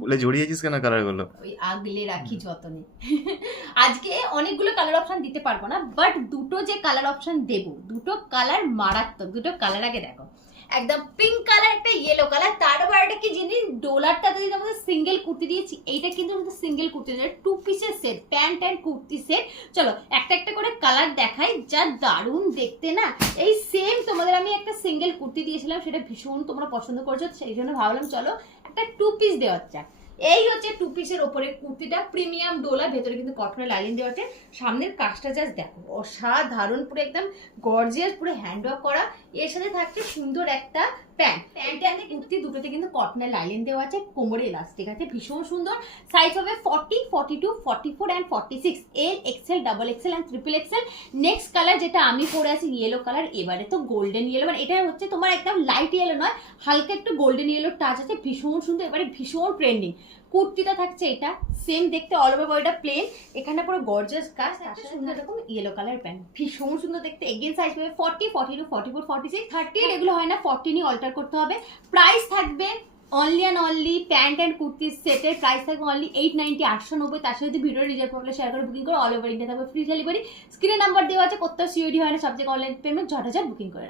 কোলে জড়িয়েছিস কেন কালারগুলো? ওই আগলে রাখি যতনে। আজকে অনেকগুলো কালার অপশন দিতে পারবো না, বাট দুটো যে কালার অপশন দেবো, দুটো কালার মারাত্মক। দুটো কালার আগে দেখো, একদম পিঙ্ক কালার, একটা ইয়েলো কালার। তার আবার একটা কি জিনিস, ডোলারটা যদি আমাদের সিঙ্গেল কুর্তি দিয়েছি, এইটা কিন্তু আমাদের সিঙ্গেল কুর্তি নয়, 2 পিসের set, pant and kurti set. চলো একটা একটা করে কালার দেখাই, যা দারুণ দেখতে না। এই সেম তোমাদের আমি একটা সিঙ্গেল কুর্তি দিয়েছিলাম, সেটা ভীষণ তোমরা পছন্দ করেছো, সেই জন্য ভাবলাম চলো একটা 2 পিস দেওয়া যাক। এই হচ্ছে 2 পিসের ওপরে কুর্তিটা, প্রিমিয়াম ডোলা, ভেতরে কিন্তু কটনের লাইনিং দেওয়া আছে। সামনের কাজটা জাস্ট দেখো, অসাধারণ, পুরো একদম গর্জিয়াস, পুরো হ্যান্ড ওয়ার্ক করা। এর সাথে থাকছে সুন্দর একটা প্যান্ট অ্যান্ড কুর্তি, দুটোতে কিন্তু কটনের লাইনিং দেওয়া আছে, কোমরে ইলাস্টিক আছে, ভীষণ সুন্দর। সাইজ হবে 40, 42, 44 and 46, L, XL, double XL and triple XL. Next colour যেটা আমি পরে আছি ইয়েলো কালার, এবারে তো গোল্ডেন ইয়েলো, মানে এটা হচ্ছে তোমার একদম লাইট ইয়েলো নয়, হালকা একটু গোল্ডেন ইয়েলো টাচ আছে, ভীষণ সুন্দর, এবারে ভীষণ ট্রেন্ডিং। কুর্তিটা থাকছে এটা সেম দেখতে, অল ওভার বডিটা প্লেন, এখানে পুরো গর্জিয়াস কাজ, একটা সুন্দর এরকম ইয়েলো কালার প্যান্ট, ভীষণ সুন্দর দেখতে। এগেন সাইজ পাবে 40, 42, 44, 46, 38, এগুলো হয় না, 40 নিয়ে অল্টার করতে হবে। প্রাইস থাকবে only and only, pant and কুর্তির সেটের প্রাইস থাকবে অনলি 890, 890। তার সাথে ভিডিও রিজার্ভ করলে শেয়ার করে বুকিং করে অল ওভার ইন্ডিয়া থাকবে ফ্রি ডেলিভারি। স্ক্রিনে নাম্বার দেওয়া আছে, কোথাও সিওডি হয় না, সব জায়গায় অনলাইন পেমেন্ট, ঝটাঝট বুকিং করে না।